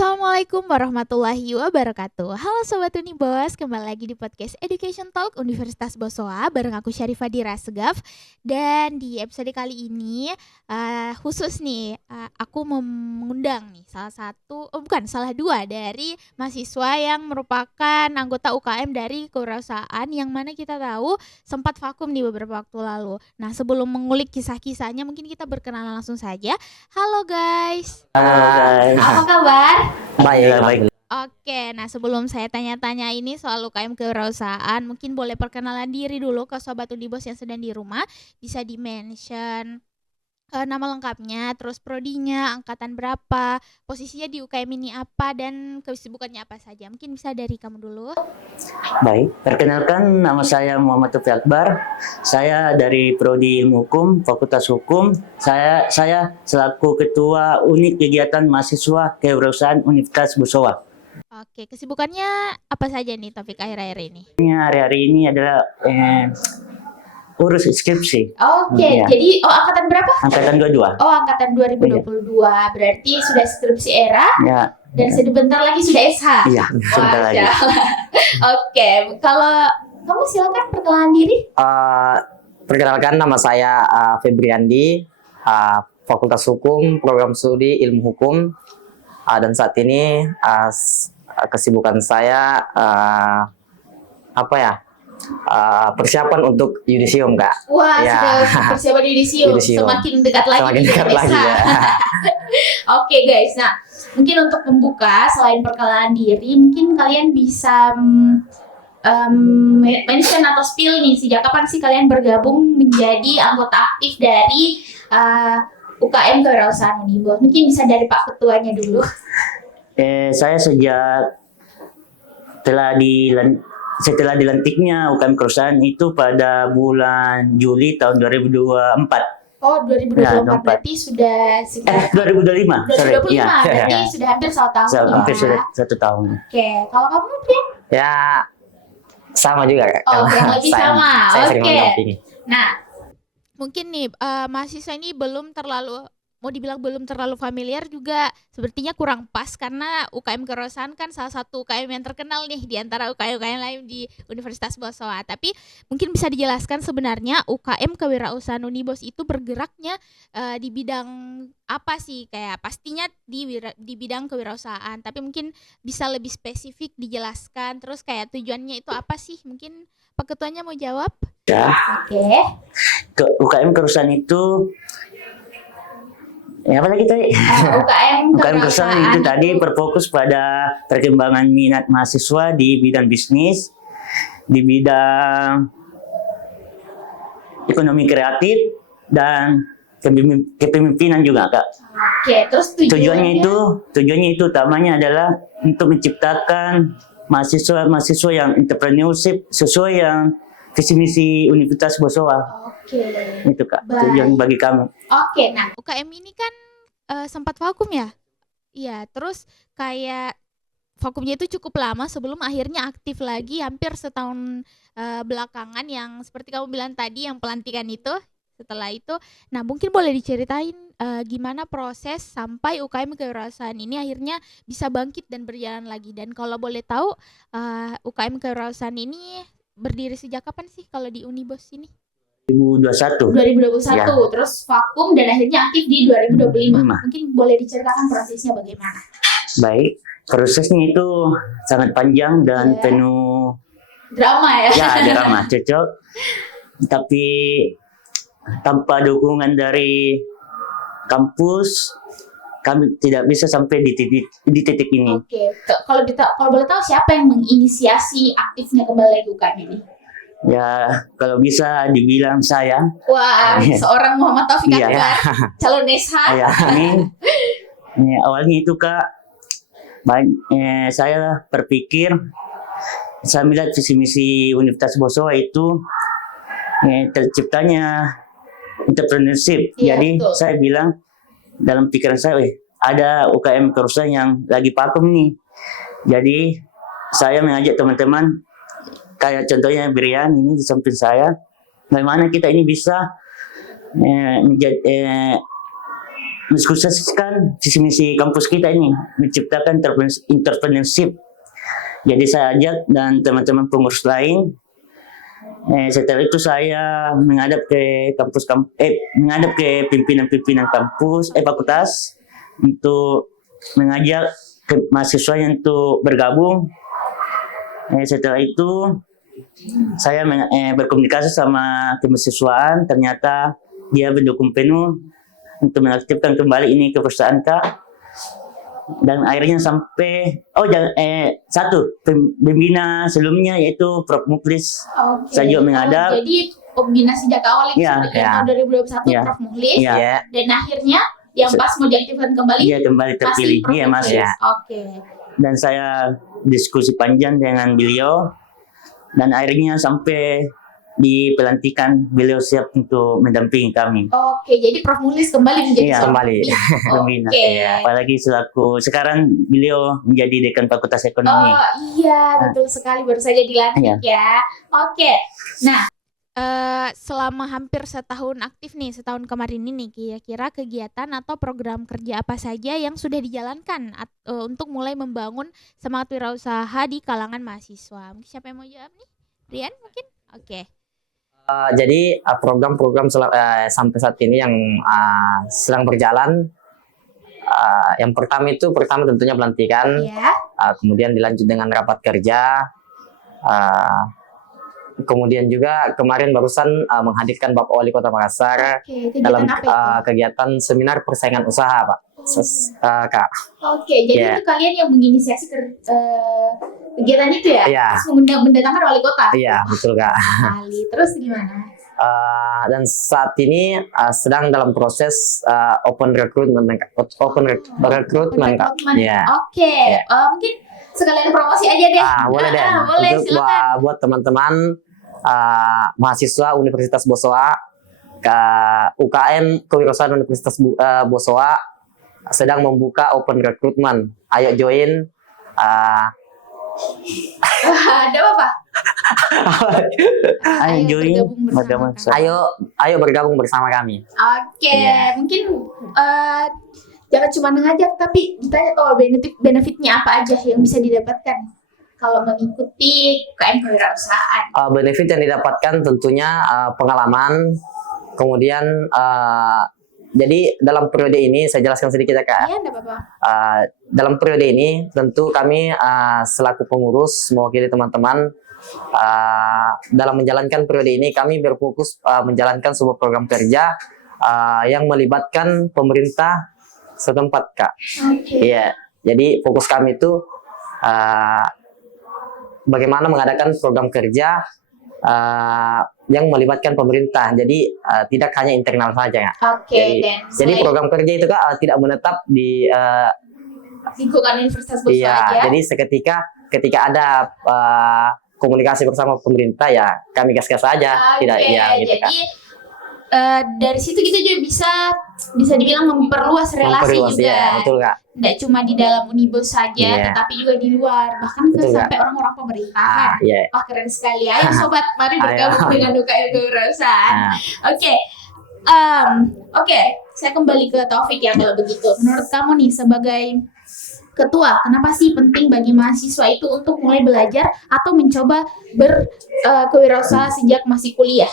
Assalamualaikum warahmatullahi wabarakatuh. Halo Sobat Unibos, kembali lagi di podcast Education Talk Universitas Bosowa bareng aku Syarifah Dira Segaf. Dan di episode kali ini khusus nih, aku mengundang nih salah dua dari mahasiswa yang merupakan anggota UKM dari kewirausahaan yang mana kita tahu sempat vakum di beberapa waktu lalu. Nah, sebelum mengulik kisah-kisahnya mungkin kita berkenalan langsung saja. Halo guys. Apa kabar? Baik. Oke, nah sebelum saya tanya-tanya ini soal UKM kewirausahaan, mungkin boleh perkenalan diri dulu ke Sobat Unibos yang sedang di rumah. Bisa di-mention nama lengkapnya, terus prodinya, angkatan berapa, posisinya di UKM ini apa, dan kesibukannya apa saja. Mungkin bisa dari kamu dulu. Baik, perkenalkan nama saya Muhammad Taufik Akbar. Saya dari Prodi Ilmu Hukum, Fakultas Hukum. Saya selaku Ketua Unit Kegiatan Mahasiswa Kewirausahaan Universitas Bosowa. Oke, kesibukannya apa saja nih Taufik akhir-akhir ini? Hari-hari ini adalah urus skripsi. Oke, Ya. jadi angkatan berapa? Angkatan 22. Oh, angkatan 2022. Berarti sudah skripsi era Ya. dan sebentar lagi sudah SH. Iya, sebentar lagi. Oke, kalau kamu silakan perkenalan diri. Perkenalkan, nama saya Febriandi, Fakultas Hukum, Program Studi Ilmu Hukum, dan saat ini kesibukan saya persiapan untuk yudisium, Kak. Wah, Ya. sudah persiapan yudisium. Semakin dekat lagi. Semakin dekat lagi ya. Oke guys, nah mungkin untuk membuka selain perkenalan diri, mungkin kalian bisa mention atau spill nih, sejak kapan sih kalian bergabung menjadi anggota aktif dari UKM Kewirausahaan Unibos? Mungkin bisa dari Pak Ketuanya dulu. Saya sejak setelah dilantiknya UKM Kewirausahaan itu pada bulan Juli tahun 2024. Oh, 2024 Ya, berarti sudah sekitar 2025. 2025, Sorry. berarti Ya. sudah hampir 1 tahun ya. Hampir sudah 1 tahun. Oke, kalau kamu mungkin? Ya, sama juga, Kak. Oh, kurang lebih sama. Saya sering Oke. mendampingi. Nah, mungkin nih mahasiswa ini belum terlalu familiar juga, sepertinya kurang pas karena UKM Kewirausahaan kan salah satu UKM yang terkenal nih di antara UKM lain di Universitas Bosowa. Tapi mungkin bisa dijelaskan sebenarnya UKM Kewirausahaan Unibos itu bergeraknya di bidang apa sih? Kayak pastinya di bidang kewirausahaan, tapi mungkin bisa lebih spesifik dijelaskan. Terus kayak tujuannya itu apa sih? Mungkin Pak Ketuanya mau jawab? Ya. Oke. UKM Kewirausahaan itu apa lagi tadi? UKM UKM Kewirausahaan itu tadi berfokus pada perkembangan minat mahasiswa di bidang bisnis, di bidang ekonomi kreatif dan kepemimpinan juga, Kak. Oke, terus Tujuannya itu utamanya adalah untuk menciptakan mahasiswa yang entrepreneurship sesuai yang visi misi Universitas Bosowa. Oke. Itu, Kak, Baik. tujuan bagi kami. Oke, nah UKM ini kan sempat vakum ya? Iya, terus kayak vakumnya itu cukup lama sebelum akhirnya aktif lagi hampir setahun belakangan yang seperti kamu bilang tadi yang pelantikan itu. Setelah itu, nah mungkin boleh diceritain gimana proses sampai UKM Kewirausahaan ini akhirnya bisa bangkit dan berjalan lagi. Dan kalau boleh tahu UKM Kewirausahaan ini berdiri sejak kapan sih kalau di Unibos ini? 2021. 2021, Ya. terus vakum dan akhirnya aktif di 2025. 2025. Mungkin boleh diceritakan prosesnya bagaimana? Baik, prosesnya itu sangat panjang dan Ya. penuh Drama ya? drama, cocok. Tapi tanpa dukungan dari kampus, kami tidak bisa sampai di titik ini. Oke, kalau boleh tahu siapa yang menginisiasi aktifnya kembali ke UKM ini? Ya, kalau bisa dibilang saya. Wah, seorang Muhammad Taufik Iya. Akbar, calon SH. Ya, ini awalnya itu, Kak, saya berpikir, saya melihat visi misi Universitas Bosowa itu terciptanya entrepreneurship. Iya, Jadi betul. saya bilang dalam pikiran saya, ada UKM Kewirausahaan yang lagi vakum nih. Jadi saya mengajak teman-teman, kayak contohnya Brian ini di samping saya, bagaimana kita ini bisa mensukseskan visi misi kampus kita ini, menciptakan entrepreneurship. Jadi saya ajak dan teman-teman pengurus lain. Setelah itu saya menghadap ke menghadap ke pimpinan-pimpinan fakultas untuk mengajak ke mahasiswa untuk bergabung. Setelah itu saya berkomunikasi sama kemahasiswaan, ternyata dia mendukung penuh untuk mengaktifkan kembali ini ke perusahaan Kak. Dan akhirnya sampai satu pembina sebelumnya yaitu Prof. Muklis. Saya juga menghadap. Jadi pembina sejak awal itu Ya, tahun 2021 Ya. Prof. Muklis, Iya. dan akhirnya yang pas mau diaktifkan kembali Dia kembali terpilih. Prof. Iya, Mas. Muklis. Ya. Oke. Dan saya diskusi panjang dengan beliau dan akhirnya sampai di pelantikan beliau siap untuk mendampingi kami. Oke, jadi Prof. Muklis kembali menjadi Iya, seorang kembali. Pembina. Oke. Apalagi selaku sekarang beliau menjadi dekan Fakultas Ekonomi. Oh iya, betul sekali, baru saja dilantik ya. Oke, nah selama hampir setahun aktif nih, setahun kemarin ini, kira-kira kegiatan atau program kerja apa saja yang sudah dijalankan untuk mulai membangun semangat wirausaha di kalangan mahasiswa? Mungkin siapa yang mau jawab nih? Rian mungkin? Oke. Jadi program-program sampai saat ini yang sedang berjalan, yang pertama tentunya pelantikan, Ya. kemudian dilanjut dengan rapat kerja, kemudian juga kemarin barusan menghadirkan Bapak Wali Kota Makassar Oke, dalam kegiatan apa itu? kegiatan seminar persaingan usaha, Pak. Kak. Oke, jadi Ya. itu kalian yang menginisiasi kegiatan itu ya? Iya. Terus mendatangkan wali kota? Iya, betul, Kak. Kali. Terus gimana? Dan saat ini sedang dalam proses open recruitment, Kak. Iya. Oke, mungkin sekalian promosi aja deh. Boleh deh. Boleh, Untuk silakan. buat teman-teman mahasiswa Universitas Bosowa, UKM Kewirausahaan Universitas Bosowa sedang membuka open recruitment. Ayo join. Ada apa? Ayo join bergabung bersama Madam. kami. Ayo bergabung bersama kami. Oke, Iya. mungkin jangan cuma ngajak, tapi ditanya tuh benefitnya apa aja yang bisa didapatkan kalau mengikuti UKM kewirausahaan. Benefit yang didapatkan tentunya pengalaman, kemudian jadi dalam periode ini saya jelaskan sedikit ya, Kak. Iya, enggak apa-apa. Dalam periode ini tentu kami selaku pengurus mewakili teman-teman dalam menjalankan periode ini kami berfokus menjalankan sebuah program kerja yang melibatkan pemerintah setempat, Kak. Oke. Iya. Jadi fokus kami itu bagaimana mengadakan program kerja yang melibatkan pemerintah. Jadi tidak hanya internal saja, Kak. Oke, dan Jadi program kerja itu, Kak, tidak menetap di lingkungan Universitas Bosowa aja. Jadi ketika ada komunikasi bersama pemerintah ya kami gas-gas saja, Oke, tidak ya gitu, Kak. jadi dari situ kita juga bisa dibilang memperluas relasi Memperluas, juga. ya, betul, Kak. Tidak cuma di dalam Unibos saja, Iya. tetapi juga di luar, bahkan Betul, sampai orang-orang pemerintahan. Iya. Wah, keren sekali. Ayo sobat, mari bergabung Ayo. dengan UKM kewirausahaan. Nah, Oke. Oke, saya kembali ke Taufik ya kalau begitu. Menurut kamu nih sebagai ketua, kenapa sih penting bagi mahasiswa itu untuk mulai belajar atau mencoba berkewirausaha sejak masih kuliah?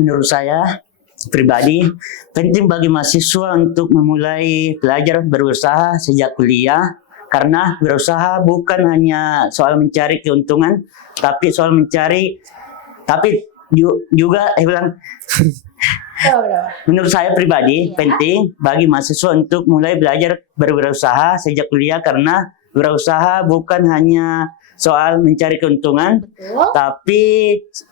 Menurut saya pribadi penting bagi mahasiswa untuk memulai belajar berusaha sejak kuliah, karena berusaha bukan hanya soal mencari keuntungan, tapi soal juga menurut saya pribadi Iya. penting bagi mahasiswa untuk mulai belajar berwirausaha sejak kuliah, karena berusaha bukan hanya soal mencari keuntungan, Betul. tapi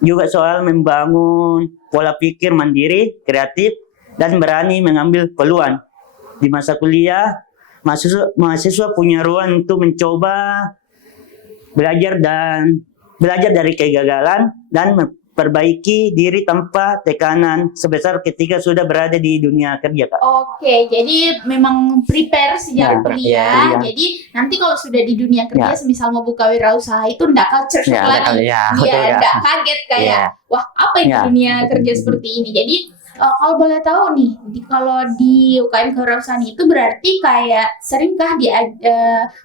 juga soal membangun pola pikir mandiri, kreatif, dan berani mengambil peluang. Di masa kuliah, mahasiswa punya ruang untuk mencoba belajar dari kegagalan dan memperbaiki diri tanpa tekanan sebesar ketika sudah berada di dunia kerja, Kak. Oke, jadi memang prepare sejak Ya, kuliah. iya. Jadi nanti kalau sudah di dunia kerja, Ya. semisal mau buka wirausaha itu ndak culture shock Ya, lagi. ya, Dia betul, Kak. ndak kaget kayak, Ya. wah apa ini Ya. dunia kerja seperti ini. Jadi Kalau boleh tahu nih, kalau di UKM Kewirausahaan itu berarti kayak seringkah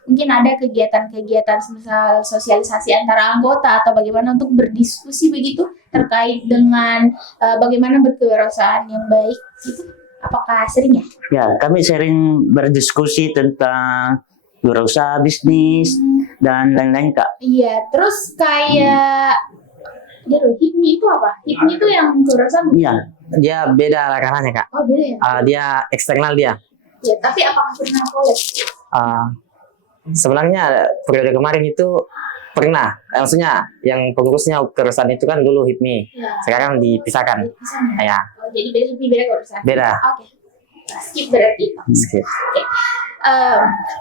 mungkin ada kegiatan-kegiatan misal sosialisasi antara anggota atau bagaimana untuk berdiskusi begitu terkait dengan bagaimana berkewirausahaan yang baik gitu? Apakah sering ya? Ya, kami sering berdiskusi tentang wirausaha, bisnis, dan lain-lain, Kak. Iya, terus kayak HIPMI itu apa? HIPMI itu yang kewirausahaan? Iya, Dia beda ranahnya Kak. Oh beda ya? Dia eksternal dia. Ya, tapi apakah pernah collab? Sebenarnya periode kemarin itu pernah, maksudnya yang pengurusnya kewirausahaan itu kan dulu HIPMI, Ya. sekarang dipisahkan. Bisa ya? Ya, Oh, jadi beda HIPMI beda kewirausahaan? beda. Oke. Skip berarti. Skip.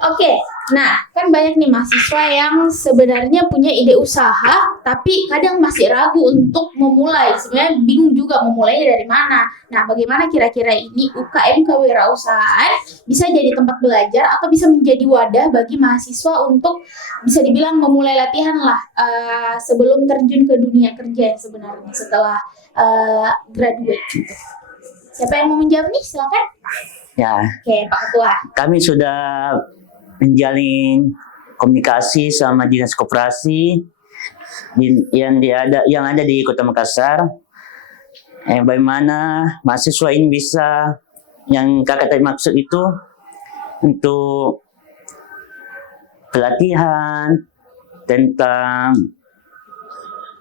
Oke, nah kan banyak nih mahasiswa yang sebenarnya punya ide usaha, tapi kadang masih ragu untuk memulai. Sebenarnya bingung juga memulainya dari mana. Nah, bagaimana kira-kira ini UKM Kewirausahaan bisa jadi tempat belajar atau bisa menjadi wadah bagi mahasiswa untuk bisa dibilang memulai latihan lah sebelum terjun ke dunia kerja sebenarnya setelah graduate gitu. Siapa yang mau menjawab nih? Silakan. ya. Oke, Pak Ketua. Kami sudah menjalin komunikasi sama dinas koperasi yang ada di Kota Makassar. Bagaimana mahasiswa ini bisa, yang kakak tadi maksud itu, untuk pelatihan tentang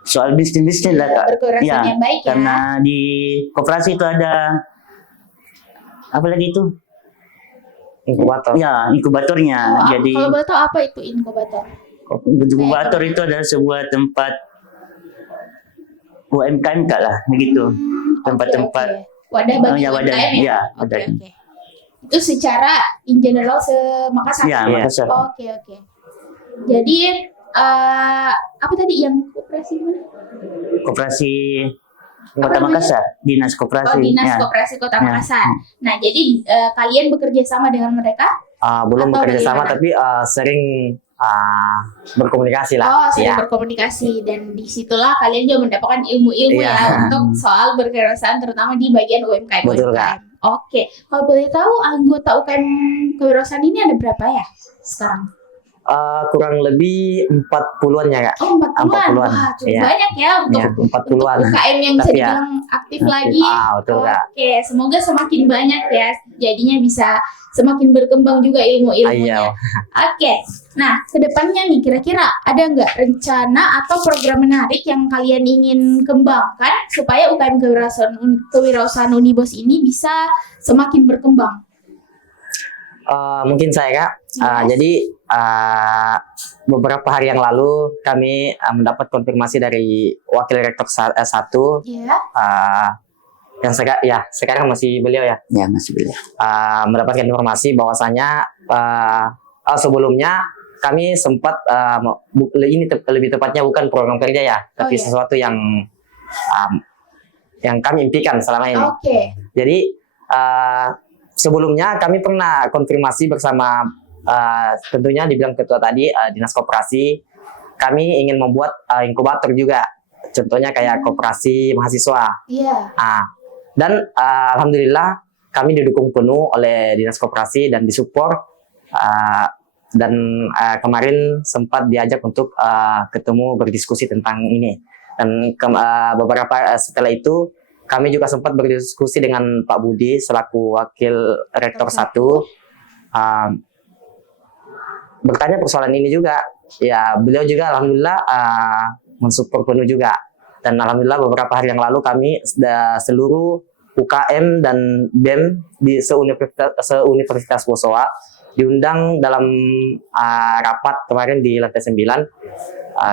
soal bisnis lah, Kak. Berkewirausahaan yang baik ya. Karena di koperasi itu ada apa lagi itu? Inkubator. Ya, inkubatornya. Jadi kalau boleh tahu apa itu inkubator? inkubator itu adalah sebuah tempat UMKM, Kak, lah, begitu. Tempat-tempat. Oke. Wadah bagi Ya, wadah. UMKM ya. Ya, Oke, wadah. oke. Itu secara in general se-Makassar. Ya, Iya. Makassar. Oke, oke. Jadi apa tadi yang koperasi mana? Koperasi Apa Kota namanya? Makassar, dinas koperasi. Oh, Dinas ya. Koperasi Kota Ya. Makassar. Nah, jadi kalian bekerja sama dengan mereka? Belum Atau bekerja sama bagaimana? tapi sering berkomunikasi lah. Oh, sering Ya. berkomunikasi dan disitulah kalian juga mendapatkan ilmu-ilmu Iya. ya untuk soal berkewirausahaan terutama di bagian UMKM. Betul, UMKM. Oke, kalau boleh tahu anggota UKM kewirausahaan ini ada berapa ya sekarang? Kurang lebih 40-an ya Kak. Oh, 40-an. 40-an. Wah, cukup Iya. banyak ya untuk Ya, 40-an. UKM yang bisa Tapi ya, dibilang aktif lagi. betul Kak. Oke, semoga semakin banyak ya. Jadinya bisa semakin berkembang juga ilmu-ilmunya. Ayo. Oke, nah kedepannya nih kira-kira ada nggak rencana atau program menarik yang kalian ingin kembangkan supaya UKM Kewirausahaan Unibos ini bisa semakin berkembang? Mungkin saya Kak. Yes. Jadi beberapa hari yang lalu kami mendapat konfirmasi dari Wakil Rektor 1 Ya. yang sekarang masih beliau ya. Ya, masih beliau. Mendapatkan informasi bahwasanya sebelumnya kami sempat ini lebih tepatnya bukan program kerja ya, tapi iya. sesuatu yang kami impikan selama ini. Oke. Jadi sebelumnya kami pernah konfirmasi bersama tentunya dibilang ketua tadi dinas koperasi, kami ingin membuat inkubator juga, contohnya kayak koperasi mahasiswa. Iya. Dan alhamdulillah kami didukung penuh oleh dinas koperasi dan disupport. Dan kemarin sempat diajak untuk ketemu berdiskusi tentang ini. Dan beberapa setelah itu kami juga sempat berdiskusi dengan Pak Budi selaku Wakil Rektor 1. Bertanya persoalan ini juga. Ya, beliau juga alhamdulillah mensupport penuh juga. Dan alhamdulillah beberapa hari yang lalu kami seluruh UKM dan BEM di se-Universitas Bosowa diundang dalam rapat kemarin di lantai 9.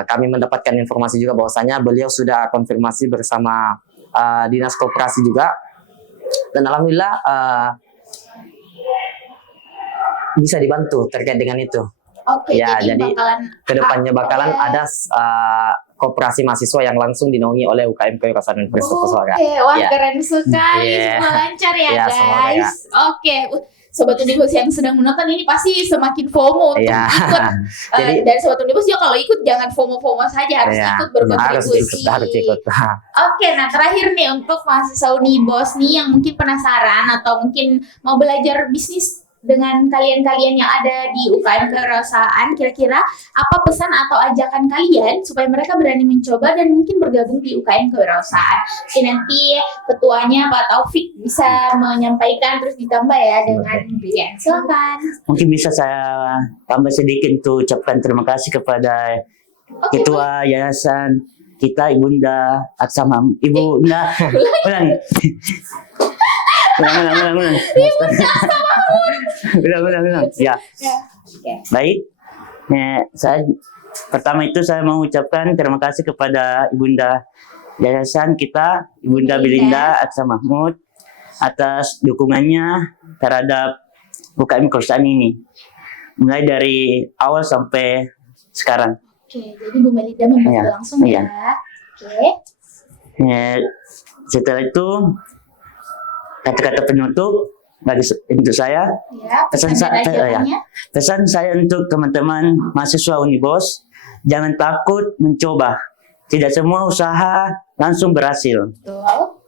Kami mendapatkan informasi juga bahwasanya beliau sudah konfirmasi bersama dinas koperasi juga, dan alhamdulillah bisa dibantu terkait dengan itu. Oke, Ya, jadi jadi bakalan kedepannya bakalan ya. ada koperasi mahasiswa yang langsung dinaungi oleh UKM Kewirausahaan Universitas Bosowa. Oke, wah Ya. keren sekali, Iya. semua lancar ya Iya, semoga guys. Oke, Sobat Unibus yang sedang menonton ini pasti semakin FOMO untuk Iya. ikut. Dan Sobat Unibus juga kalau ikut jangan FOMO-FOMO saja, harus Iya, ikut berkontribusi. harus ikut. Oke, nah terakhir nih untuk mahasiswa Unibos nih yang mungkin penasaran atau mungkin mau belajar bisnis dengan kalian-kalian yang ada di UKM Kewirausahaan, kira-kira apa pesan atau ajakan kalian supaya mereka berani mencoba dan mungkin bergabung di UKM Kewirausahaan? Jadi nanti ketuanya Pak Taufik bisa menyampaikan terus ditambah ya dengan Brian. Silakan. Mungkin bisa saya tambah sedikit untuk ucapkan terima kasih kepada Oke, Ketua Yayasan kita Ibunda Aksama. Ibunda, ulang. Ulang. Ulang. Ya, Ya. Oke. baik. Saya pertama itu saya mau ucapkan terima kasih kepada Ibunda Yayasan kita, Ibunda Belinda Aksa Mahmud, atas dukungannya terhadap UKM Kewirausahaan ini. Mulai dari awal sampai sekarang. Oke, jadi Bu Melinda membantu Iya, langsung iya. ya. Oke. Setelah itu kata-kata penutup untuk saya, Ya, Pesan pesan dan saya- ajakannya. pesan saya untuk teman-teman mahasiswa Unibos, jangan takut mencoba. Tidak semua usaha langsung berhasil, Betul.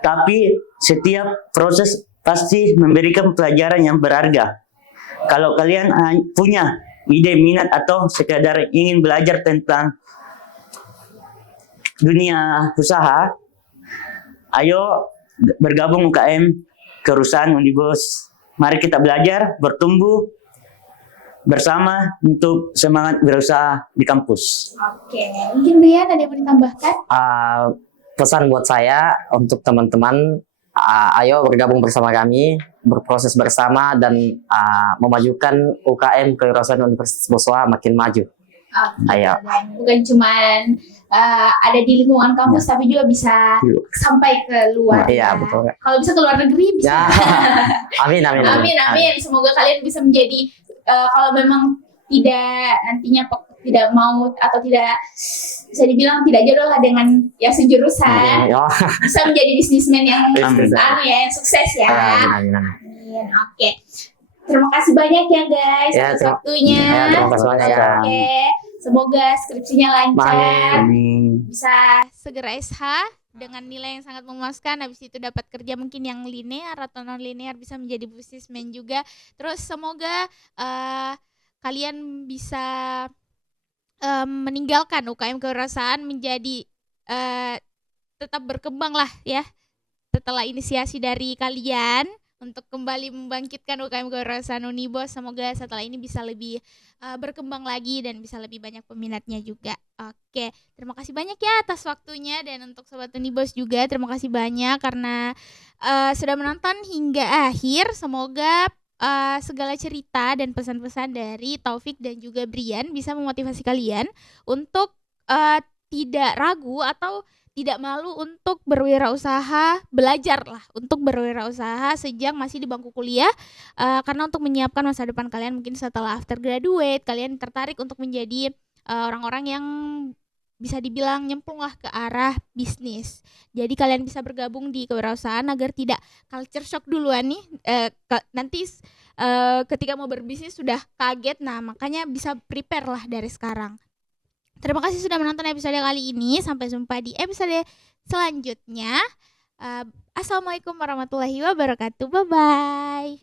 tapi setiap proses pasti memberikan pelajaran yang berharga. Kalau kalian punya ide, minat, atau sekadar ingin belajar tentang dunia usaha, ayo bergabung UKM Kewirausahaan Unibos. Mari kita belajar, bertumbuh bersama untuk semangat berusaha di kampus. Oke, mungkin Brian ada yang mau ditambahkan? Pesan buat saya untuk teman-teman, ayo bergabung bersama kami, berproses bersama dan memajukan UKM Kewirausahaan Universitas Boswa makin maju. Oke, Ayo. dan bukan cuman ada di lingkungan kampus, tapi juga bisa sampai ke luar. Iya, ya. betul. Kalau bisa ke luar negeri bisa. Ya, amin. Amin. Semoga kalian bisa menjadi kalau memang tidak nantinya tidak mau atau tidak bisa dibilang tidak jodoh lah dengan yang sejurusan, Ya, bisa menjadi bisnismen yang Amin. yang sukses ya. amin. Amin. Oke. Terima kasih banyak ya guys Ya, atas waktunya. ya, terima kasih banyak ya. Oke. Semoga skripsinya lancar. Amin. Bisa segera SH dengan nilai yang sangat memuaskan. Habis itu dapat kerja mungkin yang linear atau non linear, bisa menjadi businessman juga. Terus semoga kalian bisa meninggalkan UKM Kewirausahaan menjadi tetap berkembang lah ya setelah inisiasi dari kalian untuk kembali membangkitkan UKM Kewirausahaan Unibos. Semoga setelah ini bisa lebih berkembang lagi dan bisa lebih banyak peminatnya juga. Oke, terima kasih banyak ya atas waktunya, dan untuk Sobat Unibos juga terima kasih banyak karena sudah menonton hingga akhir. Semoga segala cerita dan pesan-pesan dari Taufik dan juga Brian bisa memotivasi kalian untuk tidak ragu atau tidak malu untuk berwirausaha, belajar lah untuk berwirausaha sejak masih di bangku kuliah, karena untuk menyiapkan masa depan kalian mungkin setelah after graduate, kalian tertarik untuk menjadi orang-orang yang bisa dibilang nyemplung lah ke arah bisnis. Jadi kalian bisa bergabung di kewirausahaan agar tidak culture shock duluan nih, nanti ketika mau berbisnis sudah kaget. Nah makanya bisa prepare lah dari sekarang. Terima kasih sudah menonton episode kali ini. Sampai jumpa di episode selanjutnya. Assalamualaikum warahmatullahi wabarakatuh. Bye-bye.